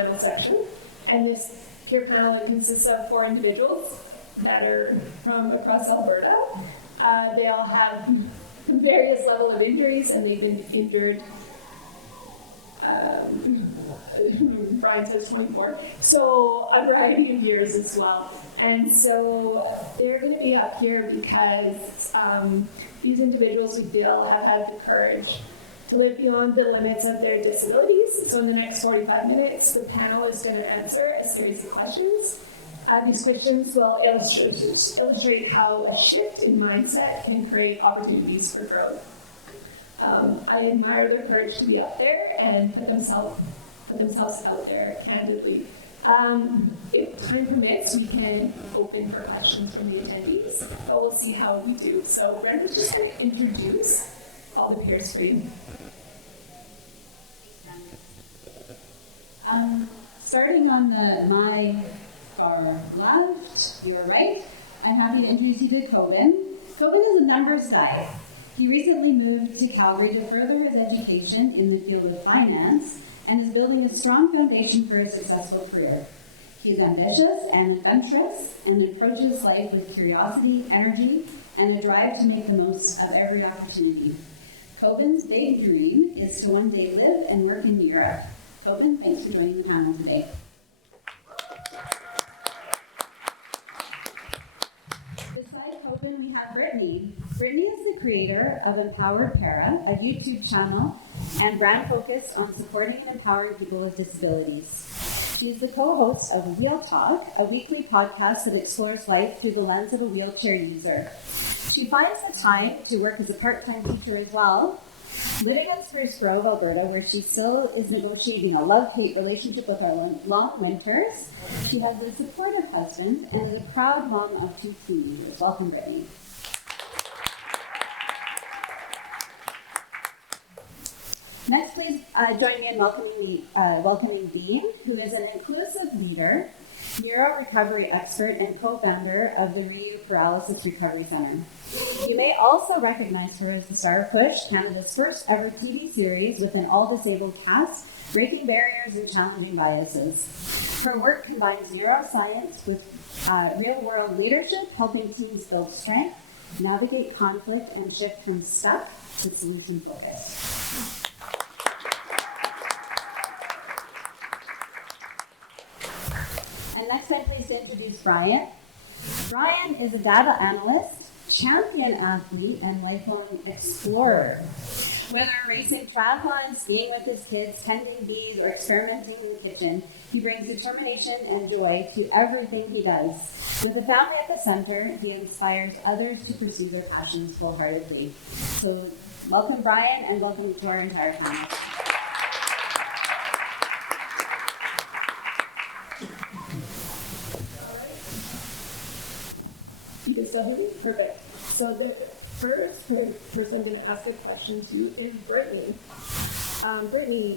panel section. And this peer panel consists of 4 individuals that are from across Alberta. They all have various level of injuries, and they've been injured. Brian says 24. So a variety of years as well. And so they're going to be up here because these individuals, we feel, have had the courage to live beyond the limits of their disabilities. So in the next 45 minutes, the panel is going to answer a series of questions. These questions will illustrate how a shift in mindset can create opportunities for growth. I admire their courage to be up there and put themselves out there candidly. If time permits, we can open for questions from the attendees, but we'll see how we do. So Brenda's just going to introduce all the peer screen. Starting on my far left, your right, I'm happy to introduce you to Cobyn. Cobyn is a numbers guy. He recently moved to Calgary to further his education in the field of finance and is building a strong foundation for a successful career. He is ambitious and adventurous and approaches life with curiosity, energy, and a drive to make the most of every opportunity. Cobyn's big dream is to one day live and work in Europe. Cobyn, thanks for joining the panel today. Beside Cobyn, we have Brittney. Brittney is the creator of Empowered Para, a YouTube channel and brand focused on supporting and empowering people with disabilities. She's the co-host of Wheel Talk, a weekly podcast that explores life through the lens of a wheelchair user. She finds the time to work as a part-time teacher as well, living in Spruce Grove, Alberta, where she still is negotiating a love-hate relationship with her long winters. She has a supportive husband and is a proud mom of 2 teenagers. Welcome, Brittney. Next, please join me in welcoming Bean, who is an inclusive leader, neuro-recovery expert, and co-founder of the Read Paralysis Recovery Center. You may also recognize her as the star of Push, Canada's first ever TV series with an all-disabled cast, breaking barriers and challenging biases. Her work combines neuroscience with real-world leadership, helping teams build strength, navigate conflict, and shift from stuck to solution-focused. And next, I'm pleased to introduce Brian. Brian is a data analyst, champion athlete, and lifelong explorer. Whether racing triathlons, skiing with his kids, tending bees, or experimenting in the kitchen, he brings determination and joy to everything he does. With a family at the center, he inspires others to pursue their passions wholeheartedly. So, welcome, Brian, and welcome to our entire panel. Perfect. So the first person I'm going to ask a question to is Brittney. Brittney,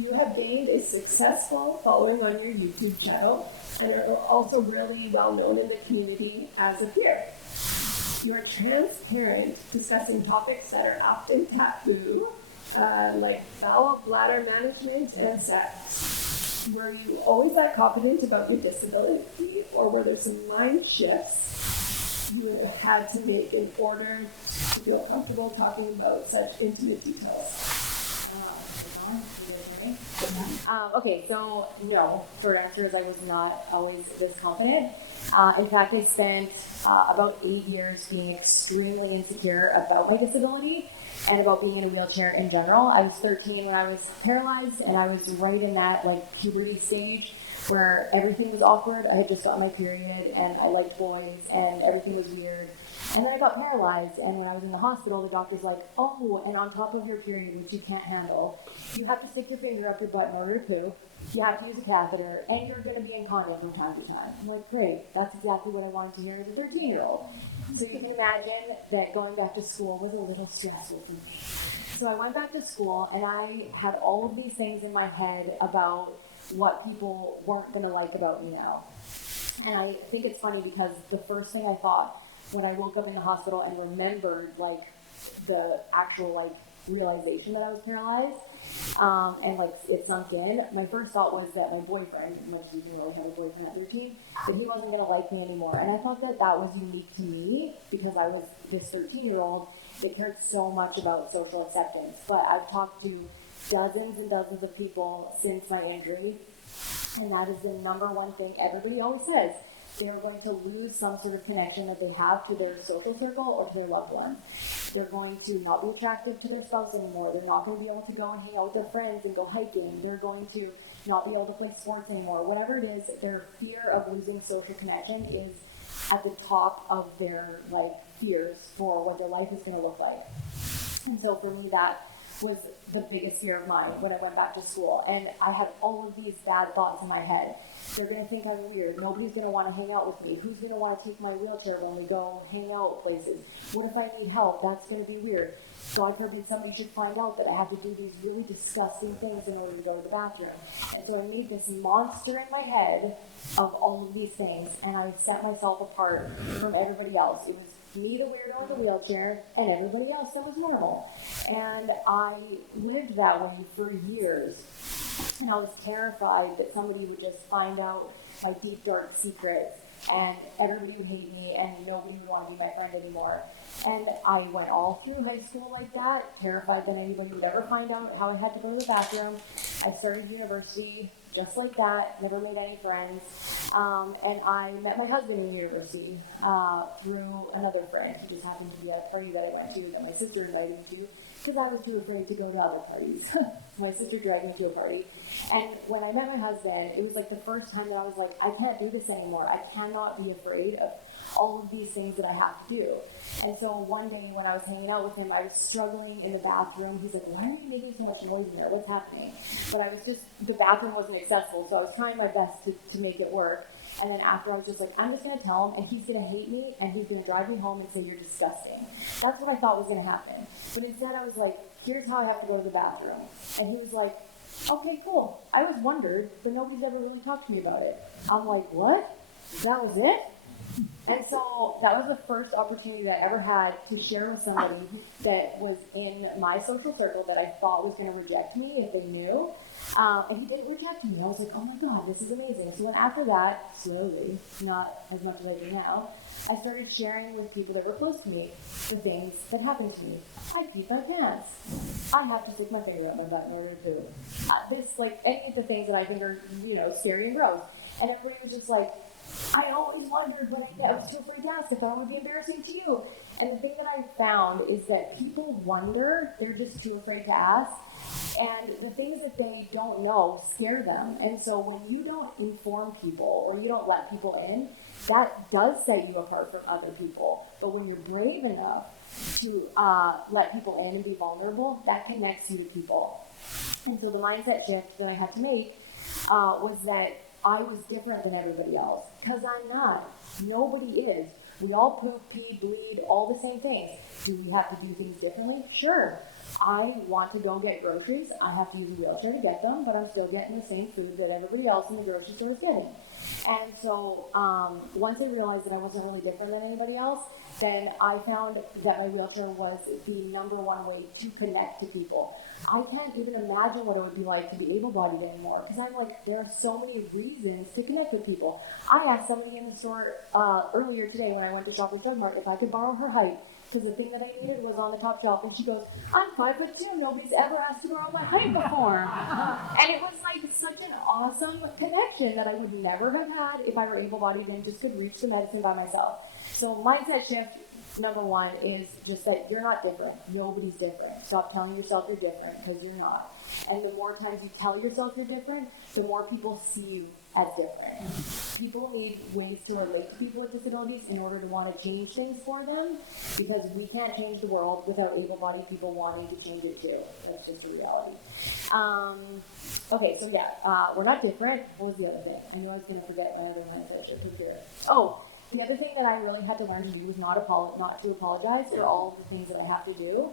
you have gained a successful following on your YouTube channel and are also really well known in the community as a peer. You're transparent, discussing topics that are often taboo, like bowel, bladder management, and sex. Were you always that confident about your disability, or were there some mind shifts you have had to make in order to feel comfortable talking about such intimate details? Okay, so no, short answer is I was not always this confident. In fact, I spent about 8 years being extremely insecure about my disability and about being in a wheelchair in general. I was 13 when I was paralyzed, and I was right in that puberty stage where everything was awkward. I had just got my period, and I liked boys, and everything was weird. And then I got paralyzed, and when I was in the hospital, the doctor's like, oh, and on top of your period, which you can't handle, you have to stick your finger up your butt in order to poo, you have to use a catheter, and you're going to be incontinent from time to time. I'm like, great, that's exactly what I wanted to hear as a 13-year-old. So you can imagine that going back to school was a little stressful for me. So I went back to school, and I had all of these things in my head about what people weren't going to like about me now. And I think it's funny because the first thing I thought when I woke up in the hospital and remembered the actual realization that I was paralyzed. And like it sunk in. My first thought was that my boyfriend, much as you know, I had a boyfriend at 13, that he wasn't gonna like me anymore. And I thought that that was unique to me because I was this 13-year-old that cared so much about social acceptance. But I've talked to dozens and dozens of people since my injury, and that is the number one thing everybody always says. They are going to lose some sort of connection that they have to their social circle or to their loved one. They're going to not be attracted to their spouse anymore. They're not going to be able to go and hang out with their friends and go hiking. They're going to not be able to play sports anymore. Whatever it is, their fear of losing social connection is at the top of their fears for what their life is going to look like. And so for me, that was the biggest fear of mine when I went back to school. And I had all of these bad thoughts in my head. They're going to think I'm weird. Nobody's going to want to hang out with me. Who's going to want to take my wheelchair when we go hang out places? What if I need help? That's going to be weird. God forbid somebody should find out that I have to do these really disgusting things in order to go to the bathroom. And so I made this monster in my head of all of these things, and I set myself apart from everybody else. It was me, the weirdo in the wheelchair, and everybody else that was normal. And I lived that way for years. And I was terrified that somebody would just find out my deep, dark secrets, and everybody would hate me, and nobody would want to be my friend anymore. And I went all through high school like that, terrified that anybody would ever find out how I had to go to the bathroom. I started university just like that, never made any friends. And I met my husband in university through another friend. He just happened to be at a party that I went to that my sister invited me to, because I was too afraid to go to other parties. My sister dragged me to a party. And when I met my husband, it was like the first time that I was like, I can't do this anymore. I cannot be afraid of all of these things that I have to do. And so one day when I was hanging out with him, I was struggling in the bathroom. He's like, why are you making so much noise in there? What's happening? But I was just, the bathroom wasn't accessible, so I was trying my best to make it work. And then after I was just like, I'm just going to tell him, and he's going to hate me, and he's going to drive me home and say, you're disgusting. That's what I thought was going to happen. But instead I was like, here's how I have to go to the bathroom. And he was like, okay, cool. I always wondered, but nobody's ever really talked to me about it. I'm like, what? That was it? And so that was the first opportunity that I ever had to share with somebody that was in my social circle that I thought was going to reject me if they knew. And he didn't reject me. I was like, oh my God, this is amazing. So then after that, slowly, not as much as I do now, I started sharing with people that were close to me the things that happened to me. I peed my pants. I have to stick my finger up my butt in order to do it. This, any of the things that I think are, scary and gross. And everybody was just like, I always wondered, but I was too afraid to ask if I would be embarrassing to you. And the thing that I found is that people wonder, they're just too afraid to ask. And the things that they don't know scare them. And so when you don't inform people or you don't let people in, that does set you apart from other people. But when you're brave enough to let people in and be vulnerable, that connects you to people. And so the mindset shift that I had to make was that I was different than everybody else, because I'm not. Nobody is. We all poop, pee, bleed, all the same things. Do we have to do things differently? Sure. I want to go get groceries. I have to use a wheelchair to get them, but I'm still getting the same food that everybody else in the grocery store is getting. And so once I realized that I wasn't really different than anybody else, then I found that my wheelchair was the number one way to connect to people. I can't even imagine what it would be like to be able-bodied anymore, because I'm like, there are so many reasons to connect with people. I asked somebody in the store earlier today when I went to Shoppers Drug Mart if I could borrow her height, because the thing that I needed was on the top shelf, and she goes, I'm 5'2", nobody's ever asked to borrow my height before. And it was like such an awesome connection that I would never have had if I were able-bodied and just could reach the medicine by myself. So mindset shift, number one, is just that you're not different. Nobody's different. Stop telling yourself you're different, because you're not. And the more times you tell yourself you're different, the more people see you as different. People need ways to relate to people with disabilities in order to want to change things for them, because we can't change the world without able-bodied people wanting to change it too. That's just the reality. Okay, so yeah, we're not different. What was the other thing? I knew I was going to forget my other mindset shift here. Oh, the other thing that I really had to learn to do was not to apologize for all of the things that I have to do,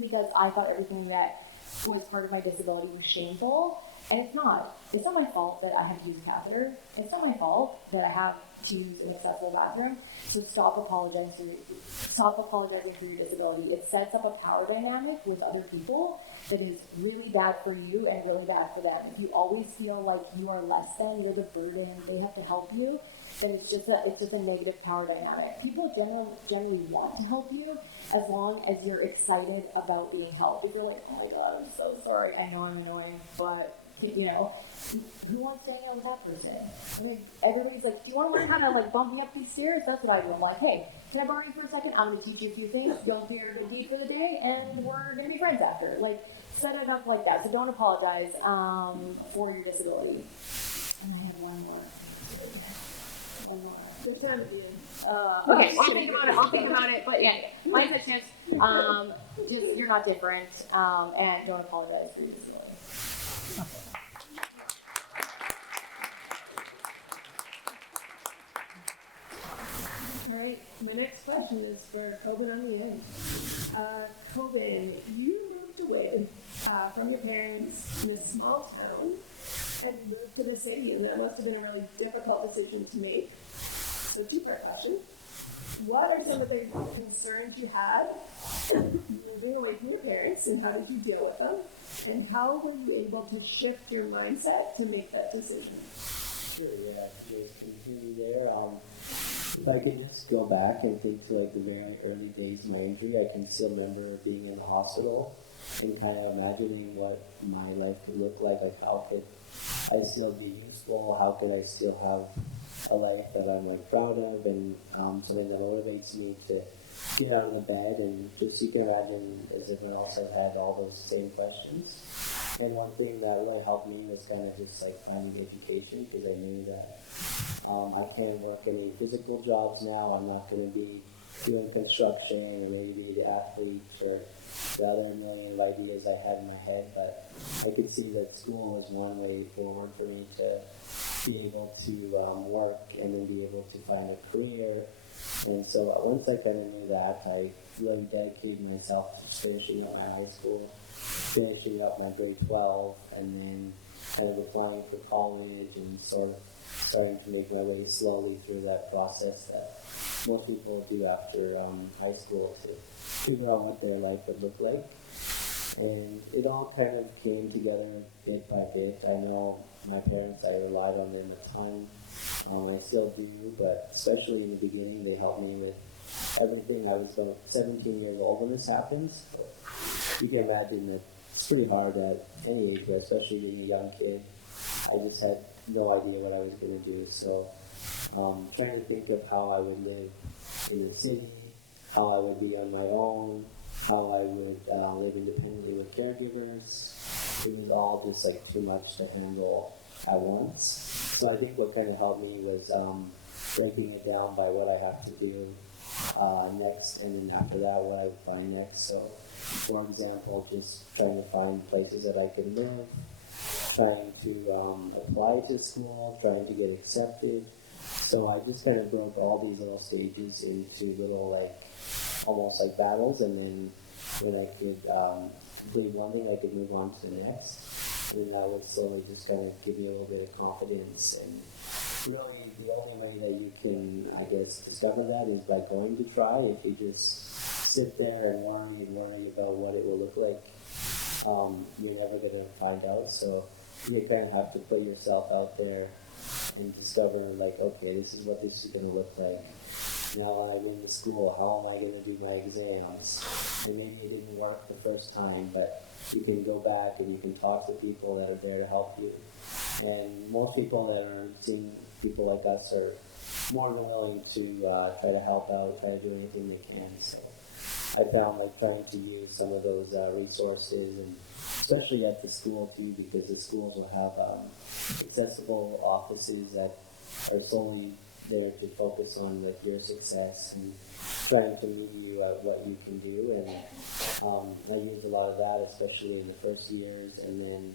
because I thought everything that was part of my disability was shameful. And it's not my fault that I have to use a catheter. It's not my fault that I have to use an accessible bathroom. So stop apologizing for your disability. It sets up a power dynamic with other people that is really bad for you and really bad for them. If you always feel like you are less than, you're the burden, they have to help you, then it's just a negative power dynamic. People generally want to help you as long as you're excited about being helped. If you're like, oh my god, I'm so sorry, I know I'm annoying, but you know, who wants to hang out with that person? I mean, everybody's like, do you want to learn how to like bump me up these stairs? That's what I do. I'm like, hey, can I borrow you for a second? I'm going to teach you a few things. Go for your date for the day, and we're going to be friends after. Like, set it up like that. So don't apologize for your disability. And I have one more. Your time at the end. Okay, I'll think about it. But yeah, my suggestion is just you're not different, and don't apologize for your disability. All right, my next question is for Cobyn on the end. Cobyn, you moved away from your parents in a small town and moved to the city, and that must have been a really difficult decision to make. So, two-part question. What are some of the concerns you had moving away from your parents, and how did you deal with them? And how were you able to shift your mindset to make that decision? Sure, yeah, just continue there. If I can just go back and think to like the very early days of my injury, I can still remember being in the hospital and kind of imagining what my life would look like how could I still be useful, how could I still have a life that I'm like, proud of, and something that motivates me to get out of the bed. And just you can imagine as if I also had all those same questions. And one thing that really helped me was kind of just like finding education, because I knew that I can't work any physical jobs now. I'm not going to be doing construction or maybe the athlete or the other million of ideas I had in my head. But I could see that school was one way forward for me to be able to work and then be able to find a career. And so once I kind of knew that, I really dedicated myself to finishing up my high school, finishing up my grade 12, and then kind of applying for college and sort of starting to make my way slowly through that process that most people do after high school to figure out what their life would look like. And it all kind of came together bit by bit. I know my parents, I relied on them a ton. I still do, but especially in the beginning, they helped me with everything. I was about 17 years old when this happened. So you can imagine that it's pretty hard at any age, especially being a young kid. I just had no idea what I was going to do. So trying to think of how I would live in the city, how I would be on my own, how I would live independently with caregivers. It was all just like too much to handle at once. So I think what kind of helped me was breaking it down by what I have to do next, and then after that what I would find next. So for example, just trying to find places that I could live, trying to apply to school, trying to get accepted. So I just kind of broke all these little stages into little like almost like battles, and then when I could complete one thing, I could move on to the next. And that would slowly just kind of give you a little bit of confidence. And really, the only way that you can, I guess, discover that is by going to try. If you just sit there and worry about what it will look like, you're never going to find out. So you kind of have to put yourself out there and discover, like, okay, this is what this is going to look like. Now when I went to school, how am I going to do my exams? And maybe it didn't work the first time, but you can go back and you can talk to people that are there to help you. And most people that are seeing people like us are more than willing to try to help out, try to do anything they can. So I found like trying to use some of those resources, and especially at the school too, because the schools will have accessible offices that are solely there to focus on like your success and trying to meet you at what you can do. And I use a lot of that, especially in the first years, and then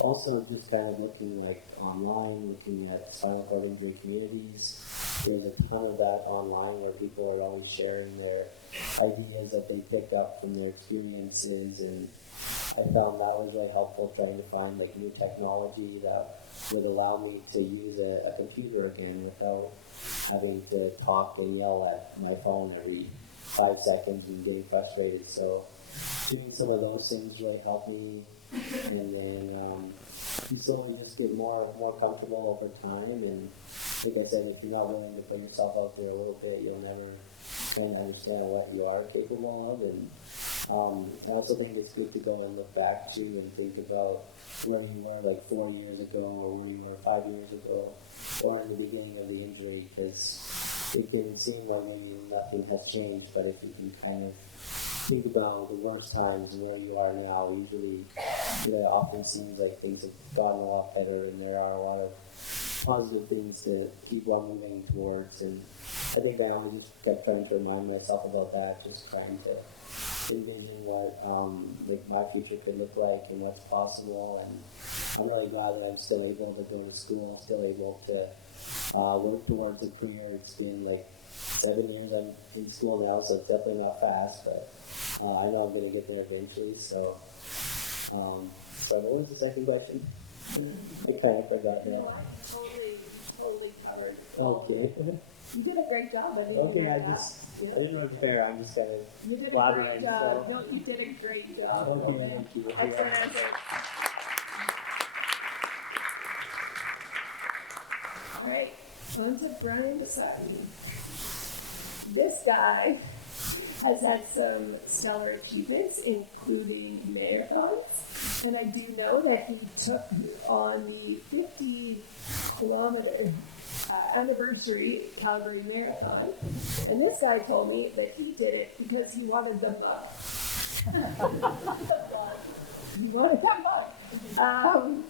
also just kind of looking like online, looking at spinal cord injury communities. There's a ton of that online where people are always sharing their ideas that they pick up from their experiences, and I found that was really helpful trying to find like new technology that would allow me to use a computer again without having to talk and yell at my phone every 5 seconds and getting frustrated. So doing some of those things really helped me, and then you slowly just get more comfortable over time. And like I said, if you're not willing to put yourself out there a little bit, you'll never kind of understand what you are capable of. And I also think it's good to go and look back to and think about where you were like 4 years ago, or where you were 5 years ago, or in the beginning of the injury, because it can seem like maybe nothing has changed, but if you can kind of think about the worst times and where you are now, usually it often seems like things have gotten a lot better, and there are a lot of positive things to keep on moving towards. And I think I always just kept trying to remind myself about that, just trying to envision what like my future could look like and what's possible. And I'm really glad that I'm still able to go to school, still able to work towards a career. It's been like 7 years I'm in school now, so it's definitely not fast, but I know I'm going to get there eventually. So what was the second question? I kind of forgot that. Totally covered. Okay. You did a great job. I Okay, I didn't know it's fair. I'm just kind of You did a blabbering, great job. so. No, you did a great job. Okay, thank you. Excellent answer. All right, on to Brian Masaki. This guy has had some stellar achievements, including marathons. And I do know that he took on the 50-kilometer anniversary Calgary Marathon. And this guy told me that he did it because he wanted the mug. He wanted that mug.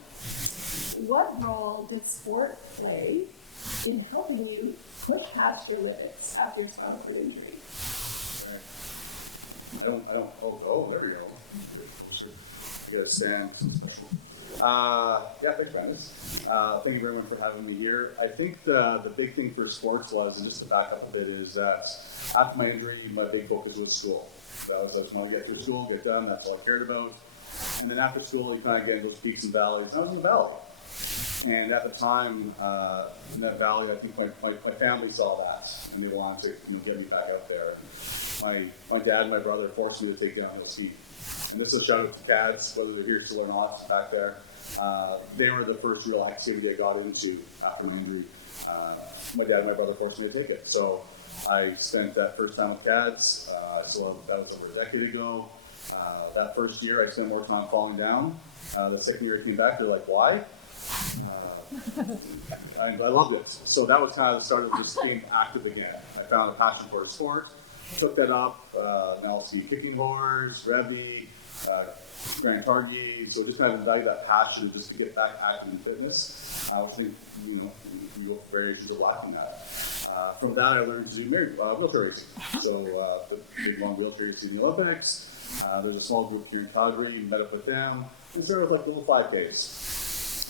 What role did sport play in helping you push past your limits after your spinal cord injury? I don't, oh, there we go. You gotta stand, special. Yeah, thanks, Panelist. Thank you very much for having me here. I think the big thing for sports was, and just to back up a bit, is that after my injury, my big focus was school. I was want to get through school, get done, that's all I cared about. And then after school, you kind of get those peaks and valleys. I was in the valley. And at the time, in that valley, I think my family saw that, and they wanted to get me back out there. My dad and my brother forced me to take downhill ski. And this is a shout out to dads, whether they're here still or not, back there. They were the first real activity I got into after my injury. My dad and my brother forced me to take it. So I spent that first time with dads. So that was over a decade ago. That first year, I spent more time falling down. The second year I came back, they're like, why? I loved it. So that was kind of the start of just being active again. I found a passion for sport, took that up. Now I'll see kicking horse, Revy, Grand Targhee. So just kind of value that passion just to get back active in fitness, which we go for variations of lacking that. From that, I learned to do wheelchair racing. So the big long wheelchair racing in the Olympics. There's a small group here in Calgary, met up with them. We started with like little 5Ks.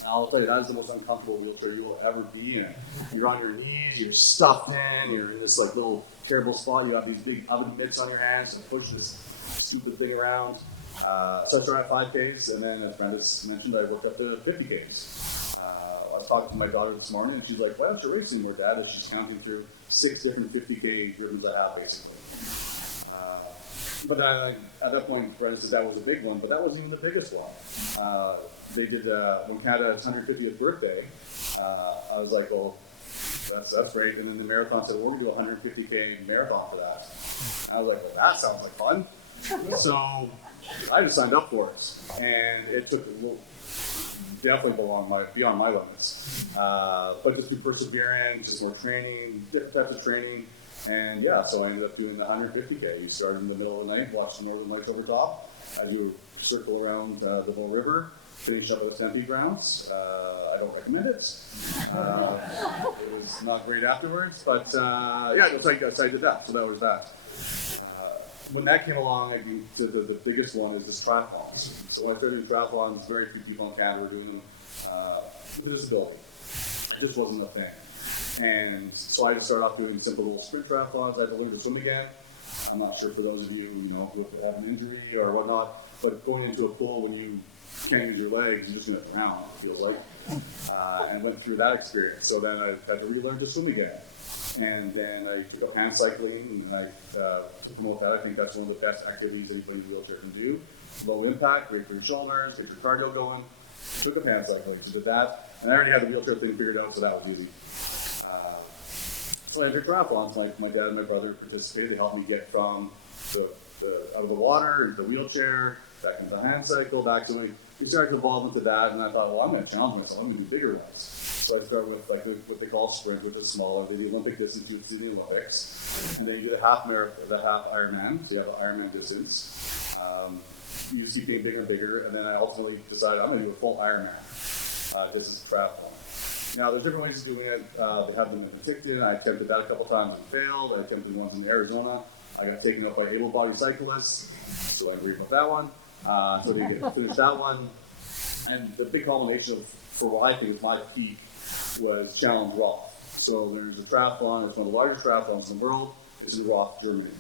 I'll tell you, that is the most uncomfortable wheelchair you will ever be in. You're on your knees, you're stuffed in, you're in this like little terrible spot. You have these big oven mitts on your hands and push this stupid thing around. So I started at 5Ks, and then as Brandis mentioned, I worked up to 50Ks. I was talking to my daughter this morning, and she's like, why don't you race anymore, Dad? And she's counting through 6 different 50K drivens I have, basically. But at that point, Brandis said that was a big one, but that wasn't even the biggest one. They did, when Canada's 150th birthday, I was like, oh, that's great. And then the marathon said, we're going to do a 150K marathon for that. I was like, well, that sounds like fun. So I just signed up for it. And it took definitely beyond my limits. But just through perseverance, just more training, different types of training. And yeah, so I ended up doing the 150K. You start in the middle of the night, watch the northern lights over top. I do a circle around the whole river, finish up at the stampede grounds. I don't recommend it. It was not great afterwards, but yeah, so I did that. So that was that. When that came along, I think the biggest one is this triathlons. So when I started doing triathlons, very few people in Canada were doing them with a disability. It just wasn't a thing. And so I just started off doing simple little sprint triathlons. I had to learn to swim again. I'm not sure for those of you, who have an injury or whatnot, but going into a pool when you can't use your legs, you're just going to drown, it feels like. And went through that experience. So then I had to relearn to swim again. And then I took up hand cycling, and I to promote that. I think that's one of the best activities anybody in a wheelchair can do. Low impact, great for your shoulders, get your cardio going. Took up hand cycling, so did that. And I already had the wheelchair thing figured out, so that was easy. So I did triathlons. My dad and my brother participated. They helped me get from out of the water into the wheelchair, back into the hand cycle, back to me. We started to evolve into that, and I thought, well, I'm going to challenge myself. I'm going to do bigger ones. So I started with what they call sprint, which is smaller. Did the Olympic distance, you do the Olympics, and then you get a half Ironman. So you have an Ironman distance. You see being bigger and bigger, and then I ultimately decided I'm going to do a full Ironman. This is triathlon. Now, there's different ways of doing it. They have them in Penticton. I attempted that a couple times and failed. I attempted ones in Arizona. I got taken up by able-bodied cyclists, so I agreed with that one. So they get to finish that one. And the big culmination for what I think was my peak was Challenge Roth. So there's a triathlon, it's one of the largest triathlons in the world. It's in Roth, Germany.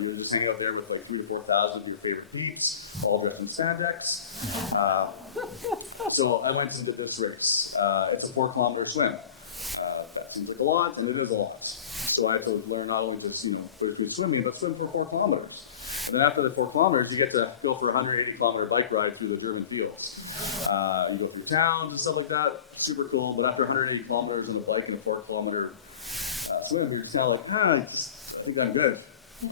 You're just hanging out there with like 3,000 to 4,000 of your favorite peeps, all dressed in spandex. So I went into this race. It's a 4-kilometer swim. That seems like a lot, and it is a lot. So I had to learn not only just, put good swimming, but swim for 4 kilometers. And then after the 4 kilometers, you get to go for a 180-kilometer bike ride through the German fields. You go through towns and stuff like that. Super cool. But after 180 kilometers on the bike and a 4-kilometer swim, you're just kind of like, I think I'm good.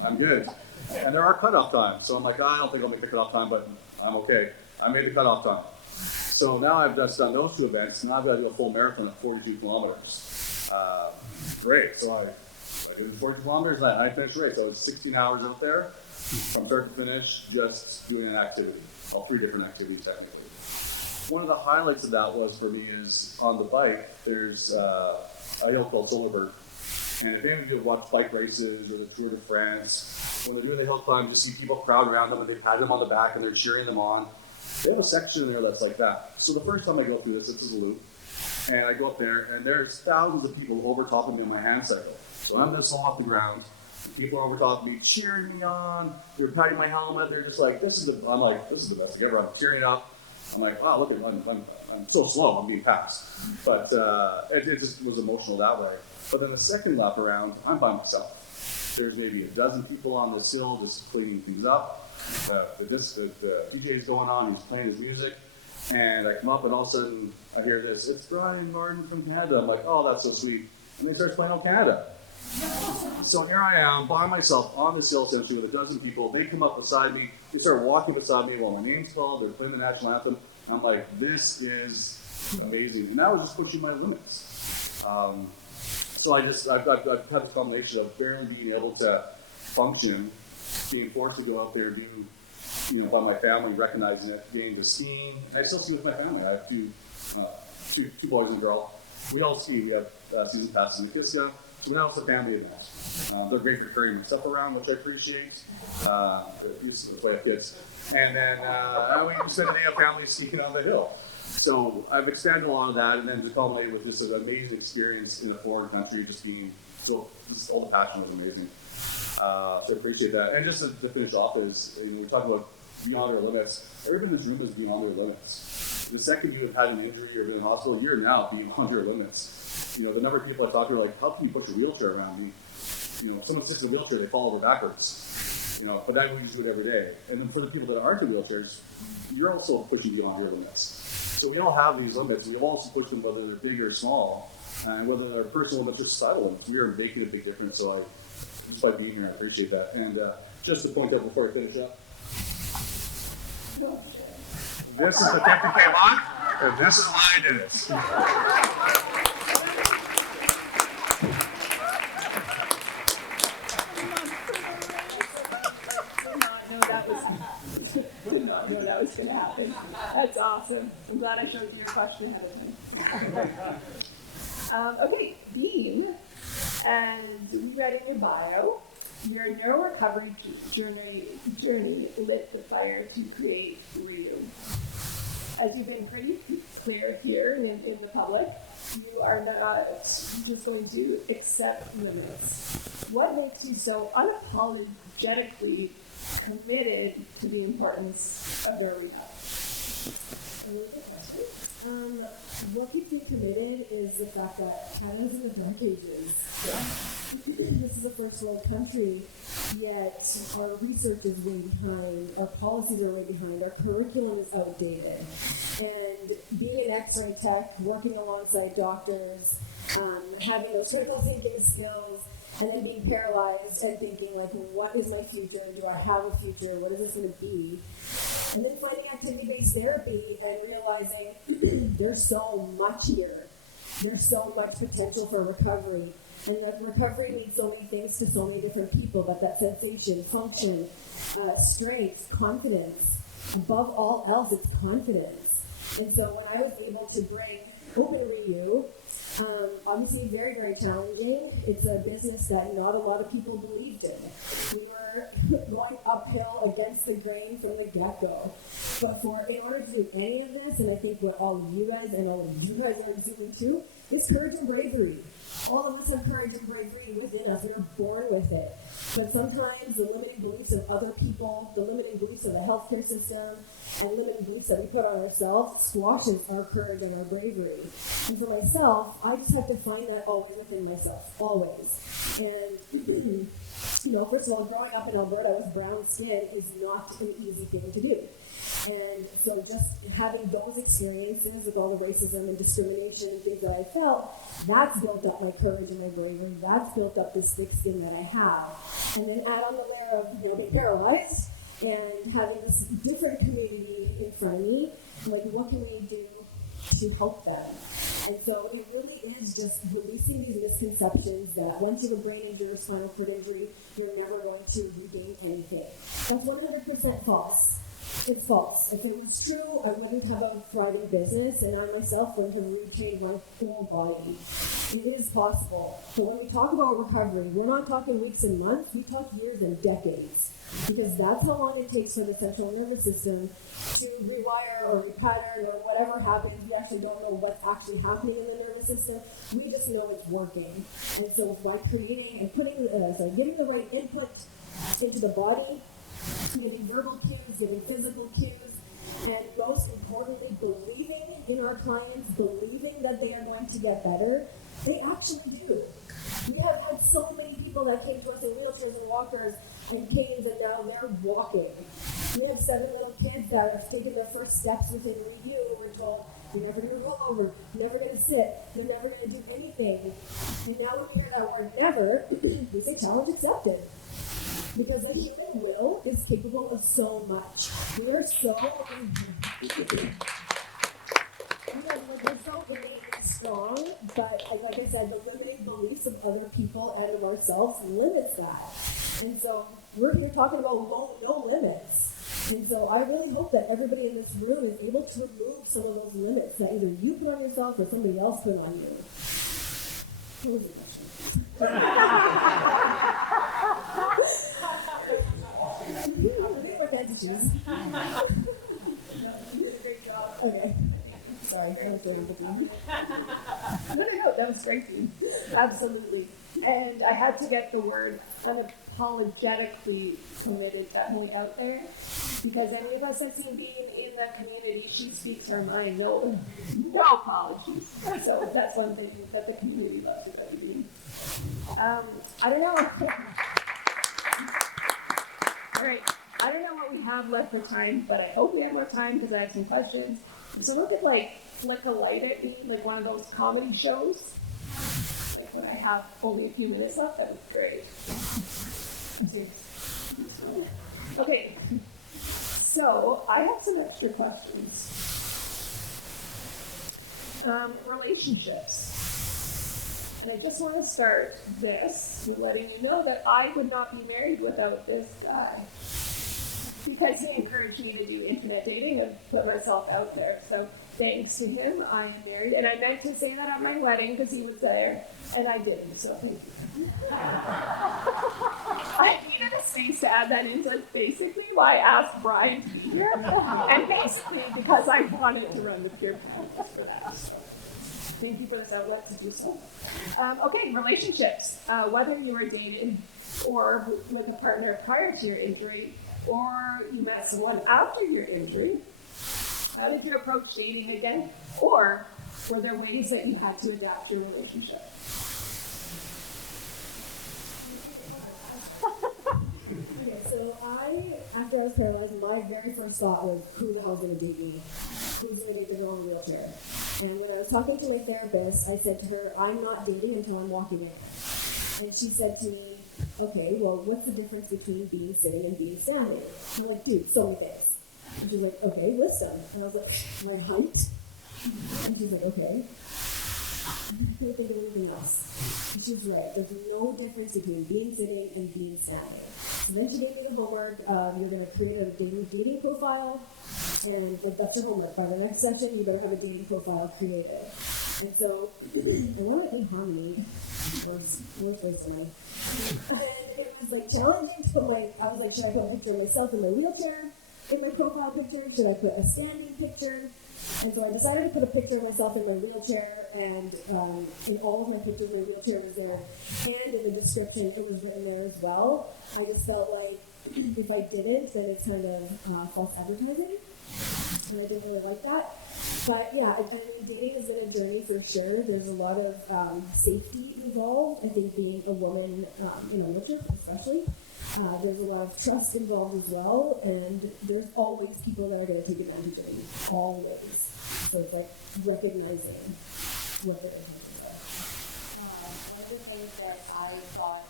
I'm good. And there are cutoff times. So I'm like, I don't think I'll make the cutoff time, but I'm okay. I made the cutoff time. So now I've just done those 2 events. Now I've got to do a full marathon at 42 kilometers. Great. So I did 40 kilometers, and I finished the race. So I was 16 hours out there from start to finish, just doing an activity. All 3 different activities, technically. One of the highlights of that was for me is on the bike, there's a hill called Solibert. And if any of you have watched bike races or the Tour de France, when they're doing the hill climb, you see people crowd around them and they pat them on the back and they're cheering them on. They have a section there that's like that. So the first time I go through this is a loop, and I go up there and there's thousands of people over top of me in my hand cycle. So I'm this low off the ground. People over top of me cheering me on. They're patting my helmet. They're just like, this is the best thing ever. I'm tearing it up. I'm like, wow, look at I'm so slow. I'm being passed. But it just was emotional that way. But then the second lap around, I'm by myself. There's maybe a dozen people on this hill just cleaning things up. The DJ's going on. He's playing his music. And I come up and all of a sudden I hear this, it's Brian Martin from Canada. I'm like, oh, that's so sweet. And they start playing on Canada. So here I am by myself on this hill essentially with a dozen people. They come up beside me. They start walking beside me while my name's called. They're playing the national anthem. I'm like, this is amazing. And that was just pushing my limits. So I've had this combination of barely being able to function, being forced to go out there, being, by my family recognizing it, gaining the skiing. I still ski with my family. I have two boys and a girl. We all ski. We have season passes in Nikiska. So now it's a family event. They're great for carrying my stuff around, which I appreciate. Used to play with kids. And then we spend the day of family skiing on the hill. So I've expanded a lot of that, and then just culminated with this amazing experience in a foreign country, just this whole passion was amazing. So I appreciate that. And just to finish off is, we're talking about beyond our limits. Everyone in this room is beyond their limits. The second you have had an injury or been in the hospital, you're now beyond your limits. The number of people I talk to are like, how can you push a wheelchair around me? If someone sits in a wheelchair, they fall over backwards. But that means you do it every day. And then for the people that aren't in wheelchairs, you're also pushing beyond your limits. So we all have these limits. We also push them whether they're big or small, and whether they're personal limits or societal limits. We are making a big difference. So just by being here, I appreciate that. And just to point out before I finish up, this is the 50K lot, and this is why I did it. Did not know that was going to happen. That's awesome. I'm glad I showed you your question ahead of time. Okay, Bean, and you write in your bio, your neurorecovery journey lit the fire to create freedom. As you've been pretty clear here in the public, you are not just going to accept limits. What makes you so unapologetically committed to the importance of their rehab. A really good question. What keeps me committed is the fact that Canada's in the dark ages. This is a first world country, yet our research is way behind, our policies are way behind, our curriculum is outdated. And being an X-ray tech, working alongside doctors, having those critical thinking skills, and then being paralyzed and thinking like, what is my future? Do I have a future? What is this going to be? And then finding activity-based therapy and realizing there's so much here. There's so much potential for recovery. And like recovery means so many things to so many different people, but that sensation, function, strength, confidence, above all else, it's confidence. And so when I was able to bring Open Ryu, obviously very, very challenging. It's a business that not a lot of people believed in. We were going uphill against the grain from the get-go. But in order to do any of this, and I think what all of you guys and all of you guys are doing too, is courage and bravery. All of us have courage and bravery within us. We're born with it. But sometimes the limiting beliefs of other people, the limiting beliefs of the healthcare system, and limiting beliefs that we put on ourselves squashes our courage and our bravery. And for myself, I just have to find that always within myself, always. And, first of all, growing up in Alberta with brown skin is not an easy thing to do. And so just having those experiences with all the racism and discrimination and things that I felt, that's built up my courage and my bravery. That's built up this thick skin that I have. And then add on the layer of being paralyzed and having this different community in front of me, like what can we do to help them? And so it really is just releasing these misconceptions that once you have a brain injury or spinal cord injury, you're never going to regain anything. That's 100% false. It's false. If it was true, I wouldn't have a thriving business, and I myself wouldn't have retrained my whole body. It is possible. So when we talk about recovery, we're not talking weeks and months, we talk years and decades. Because that's how long it takes for the central nervous system to rewire or repattern or whatever happens. We actually don't know what's actually happening in the nervous system. We just know it's working. And so by creating and giving the right input into the body, giving verbal cues, giving physical cues, and most importantly, believing in our clients, believing that they are going to get better, they actually do. We have had so many people that came to us in wheelchairs and walkers and canes, and now they're walking. We have 7 little kids that have taken their first steps within Review. We're told, you're never going to go over, you're never going to sit, you're never going to do anything. And now when we hear that word never, we say challenge accepted. Because the human will is capable of so much. We are so innate and strong, but like I said, the limiting beliefs of other people and of ourselves limits that. And so we're here talking about no limits. And so I really hope that everybody in this room is able to remove some of those limits that either you put on yourself or somebody else put on you. What was the Okay. Sorry, I was doing everything. No, that was great. Absolutely. And I had to get the word unapologetically committed definitely out there, because any of us that's seen Bean in that community, she speaks her mind, no apologies. So that's one thing that the community loves about Bean. I don't know. All right. I don't know what we have left for time, but I hope we have more time because I have some questions. So look at flick a light at me, like one of those comedy shows. Like when I have only a few minutes left, that would be great. Okay, so I have some extra questions. Relationships. And I just want to start this with letting you know that I would not be married without this guy. Because he encouraged me to do internet dating and put myself out there. So thanks to him, I am married. And I meant to say that at my wedding because he was there, and I didn't. So thank you. I needed a space to add that in, like basically why I asked Brian to be here, and basically because I wanted to run the peer contest for that. So thank you for this outlet to do so. Okay, relationships. Whether you were dating or with a partner prior to your injury, or you met someone after your injury, how did you approach dating again? Or were there ways that you had to adapt your relationship? Okay, so after I was paralyzed, my very first thought was, who the hell's going to date me? Who's going to get the girl in a wheelchair? And when I was talking to my therapist, I said to her, I'm not dating until I'm walking in. And she said to me, okay, well, what's the difference between being sitting and being standing? I'm like, dude, so many things. And she's like, okay, list them. And I was like, my height? And she's like, okay. I can't think of anything else. And she's right. There's no difference between being sitting and being standing. And then she gave me the homework. You're going to create a dating profile. And that's your homework. By the next session, you better have a dating profile created. And so, I wanted to harmony. Words tonight. And it was like challenging to I was like, should I put a picture of myself in my wheelchair in my profile picture? Should I put a standing picture? And so I decided to put a picture of myself in my wheelchair, and in all of my pictures, my wheelchair was there, and in the description, it was written there as well. I just felt like if I didn't, then it's kind of false advertising, and I didn't really like that. But yeah, I mean, dating has been a journey for sure. There's a lot of safety involved. I think being a woman in a wheelchair, especially. There's a lot of trust involved as well, and there's always people that are going to take advantage of you, always. So it's like recognizing what their intentions are. One of the things that I thought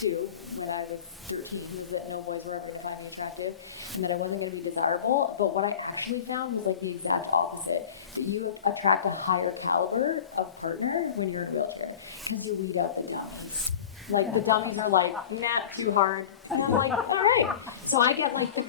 too when I was 13 was that no boys were ever going to find me attractive and that I wasn't going to be desirable. But what I actually found was like the exact opposite. That you attract a higher caliber of partner when you're in a wheelchair because you weed out the dummies. Like the dummies are like, nah, too hard. And I'm like, all right. So I get like the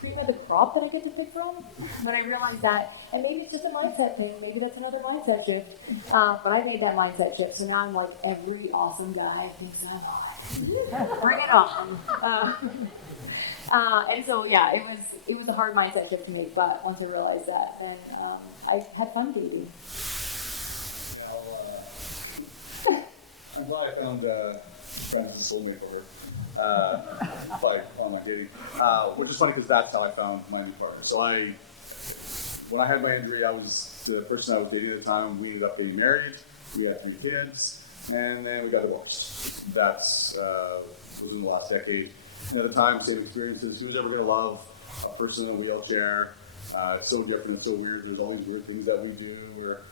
cream of the crop that I get to pick from. But I realized that, and maybe it's just a mindset thing. Maybe that's another mindset shift. But I made that mindset shift. So now I'm like, every awesome guy thinks I'm hot. Bring it on. And so yeah, it was a hard mindset shift to make. But once I realized that, then I had fun dating. I'm glad I found friends and soulmate over by online dating, which is funny because that's how I found my new partner. So when I had my injury, I was the person I was dating at the time. We ended up getting married. We had 3 kids, and then we got divorced. That's was in the last decade. And at the time, same experiences. Who's ever going to love a person in a wheelchair? It's so different. It's so weird. There's all these weird things that we do. We're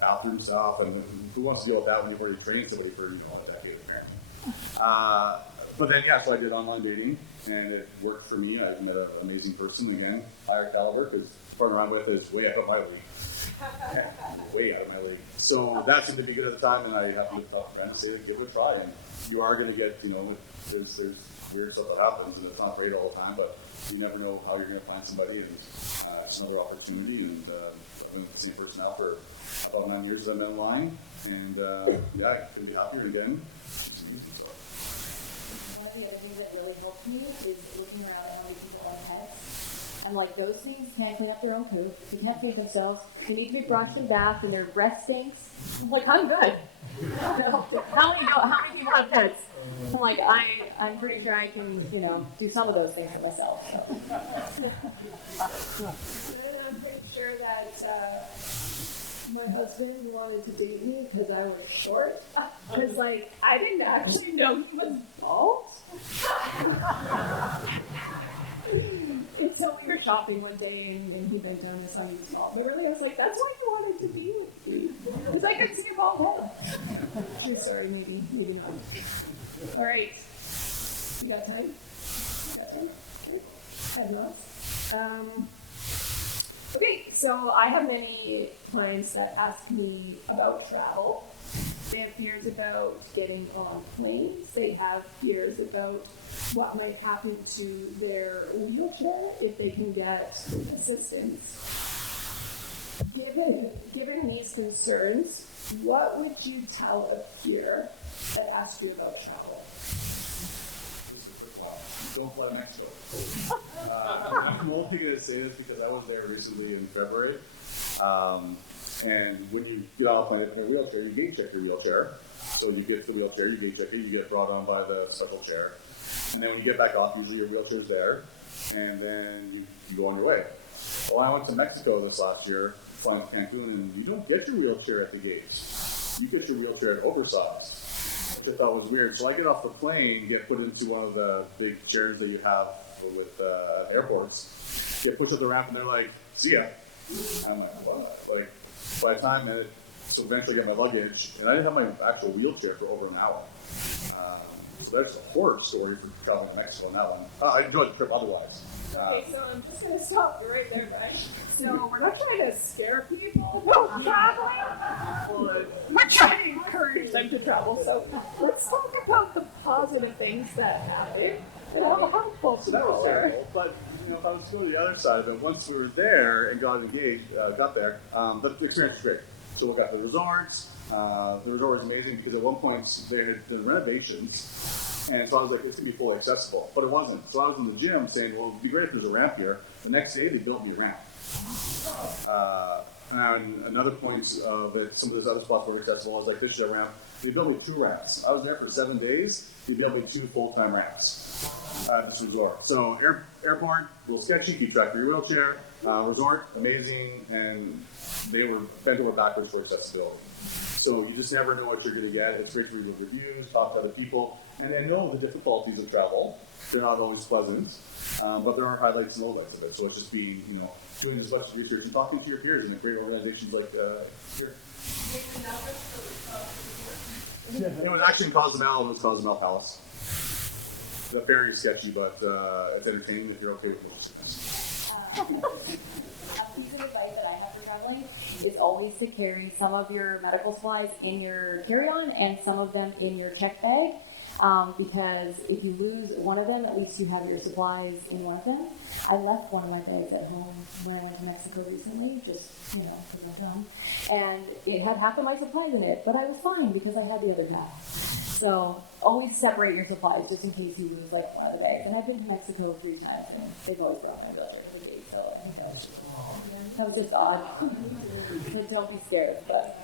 bathroom stuff, and who wants to deal with that when you've already trained somebody for a decade apparently. But then so I did online dating, and it worked for me. I met an amazing person, again, higher caliber, because the partner I'm with is way out of my league. Way out of my league. So that seemed to be good at the time, and I happened to talk to friends and say, give it a try. And you are going to get, there's weird stuff that happens, and it's not great all the time, but you never know how you're going to find somebody, and it's another opportunity. And I've been with the same person now for about 9 years that I'm in line, and I couldn't be happier again. It's easy, so. One of the other things that really helped me is looking around at how many people have pets. And like those things can't clean up their own poop. They can't feed themselves. They need to be brushed and bathed, and their breath stinks. I'm like, I'm good. How many people have pets? I'm like, I'm pretty sure I can, do some of those things for myself. So. And I'm pretty sure that my husband wanted to date me because I was short. Because I didn't actually know he was bald. Until we were shopping one day and he went down and saw me was bald. But really, I was like, that's why he wanted to be with me. Because I could see a bald head. True story, maybe not. All right. You got time? I have not. Okay, so I have many clients that ask me about travel. They have fears about getting on planes. They have fears about what might happen to their wheelchair if they can get assistance. Given these concerns, what would you tell a peer that asks you about travel? Don't fly Mexico. I'm only going to say this because I was there recently in February. And when you get off in a wheelchair, you gauge check your wheelchair. So you get to the wheelchair, you gauge check it, you get brought on by the special chair. And then when you get back off, usually your wheelchair's there, and then you go on your way. Well, I went to Mexico this last year, flying to Cancun, and you don't get your wheelchair at the gates. You get your wheelchair oversized, which I thought was weird. So I get off the plane, get put into one of the big chairs that you have with airports, get pushed up the ramp, and they're like, "See ya." I'm like, "What?" Like, by the time so eventually I got my luggage, and I didn't have my actual wheelchair for over an hour. So that's a horror story for traveling to Mexico on that one. I enjoyed the trip otherwise. Okay, so I'm just going to stop you right there, Brian. So we're not trying to scare people Oh, about traveling. We're trying to encourage them to travel. So let's talk about the positive things that happen. And all the harmful So that was terrible, but if I was to go to the other side of it, once we were there and got engaged, got there, the experience was great. So we got the resorts. The resort was amazing because at one point they had done renovations, and so I was like, it's gonna be fully accessible, but it wasn't. So I was in the gym saying, well, it'd be great if there's a ramp here. The next day they built me a ramp. And another point of it, some of those other spots were accessible. I was like, this is a ramp. They built me 2 ramps. I was there for 7 days. They built me 2 full-time ramps at this resort. So airport, a little sketchy, keep track of your wheelchair. Resort, amazing, and they were bent over backwards for accessibility. So you just never know what you're going to get. It's great to read reviews, talk to other people, and then know the difficulties of travel. They're not always pleasant, but there are highlights and lowlights of it. So it's just being, doing as much research and talking to your peers and great organizations like here. It was actually in Cozumel. It was Cozumel Palace. The very sketchy, but it's entertaining if you're okay with those. A piece of advice that I have for traveling is always to carry some of your medical supplies in your carry-on and some of them in your check bag. Because if you lose one of them, at least you have your supplies in one of them. I left one of my bags at home when I went to Mexico recently, just, because I was and it had half of my supplies in it, but I was fine because I had the other half. So always separate your supplies just in case you lose one of the bags. And I've been to Mexico 3 times and they've always brought my wheelchair to the gate, so I think that was just odd. But don't be scared. But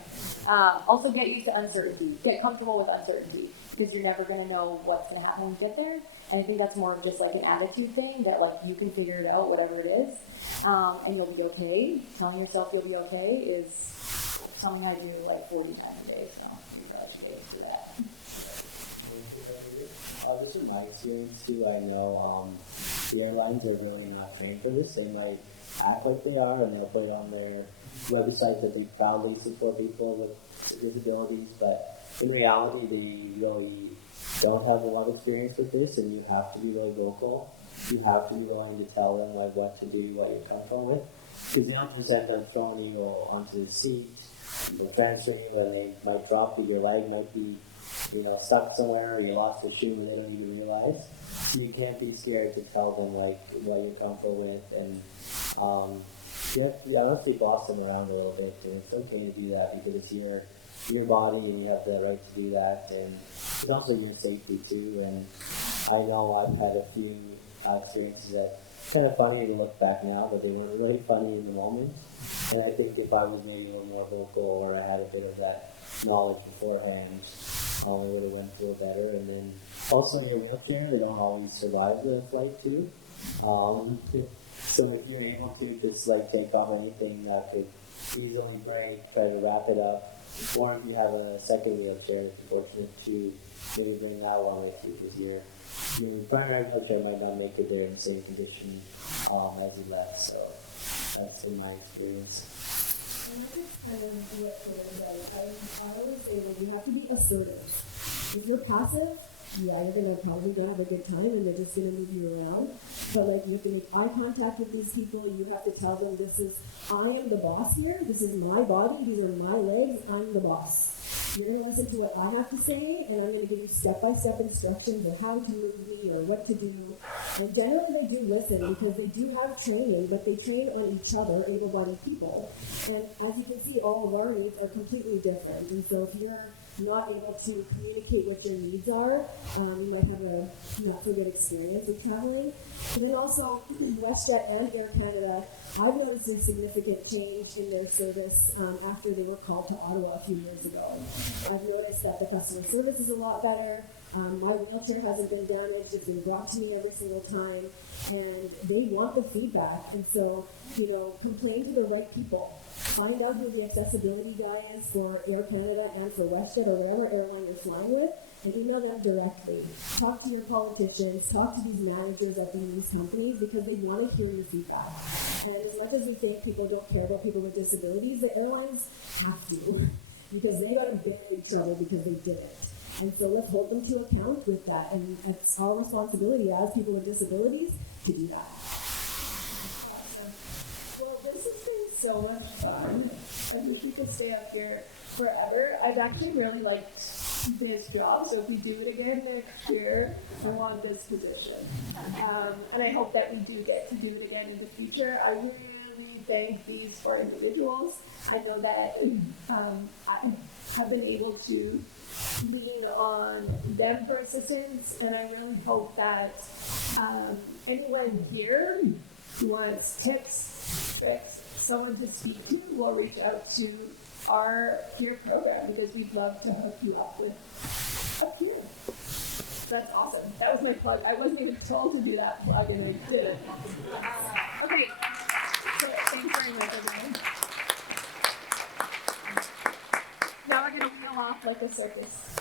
also get used to uncertainty. Get comfortable with uncertainty. Because you're never going to know what's going to happen when you get there. And I think that's more of just an attitude thing that you can figure it out, whatever it is, and you'll be okay. Telling yourself you'll be okay is something I do 40 times a day, so you probably should be able to do that. Just from my experience too, I know the airlines are really not trained for this. They might act like they are, and they'll put it on their website that they proudly support people with disabilities, but in reality, they really don't have a lot of experience with this, and you have to be really vocal. You have to be willing to tell them what to do, what you're comfortable with. Because they don't just end up throwing you onto the seat, or transferring you, and they might drop you, your leg might be, stuck somewhere, or you lost a shoe and they don't even realize. So you can't be scared to tell them what you're comfortable with, and honestly boss them around a little bit, and it's okay to do that because it's your body and you have the right to do that, and it's also your safety too. And I know I've had a few experiences that kind of funny to look back now, but they weren't really funny in the moment. And I think if I was maybe a little more vocal, or I had a bit of that knowledge beforehand, I would have went through it better. And then also your wheelchair, they don't always survive the flight too. So if you're able to just take off anything that could easily break, try to wrap it up. Or if you have a second wheelchair, if you're fortunate to maybe bring that along with you, because your primary wheelchair might not make it there in the same condition as you left. So that's been my experience. And I think kind of what I always say that you have to be assertive. If you're passive, you're probably gonna have a good time and they're just gonna move you around. But you have to make eye contact with these people. You have to tell them I am the boss here. This is my body. These are my legs. I'm the boss. You're gonna listen to what I have to say, and I'm gonna give you step-by-step instructions of how to move me or what to do. And generally they do listen because they do have training, but they train on each other, able-bodied people. And as you can see, all of our needs are completely different. And so if you're not able to communicate what your needs are, you might have not so good experience with traveling. And then also, WestJet and Air Canada, I've noticed a significant change in their service after they were called to Ottawa a few years ago. I've noticed that the customer service is a lot better. My wheelchair hasn't been damaged, it's been brought to me every single time, and they want the feedback. And so, complain to the right people. Find out who the accessibility guy is for Air Canada and for WestJet or whatever airline you're flying with, and email them directly. Talk to your politicians, talk to these managers of these companies, because they want to hear your feedback. And as much as we think people don't care about people with disabilities, the airlines have to, because they got in big trouble because they didn't. And so let's hold them to account with that, and it's our responsibility as people with disabilities to do that. Awesome. Well, this has been so much fun. I wish we could stay up here forever. I've actually really liked this job, so if you do it again next year, I want this position. And I hope that we do get to do it again in the future. I really thank these four individuals. I know that I have been able to lean on them for assistance, and I really hope that anyone here who wants tips, tricks, someone to speak to will reach out to our peer program, because we'd love to hook you up with a peer. That's awesome. That was my plug. I wasn't even told to do that plug, and I did it. Okay. So, thanks very much, everyone. Now we're going to wheel off like a circus.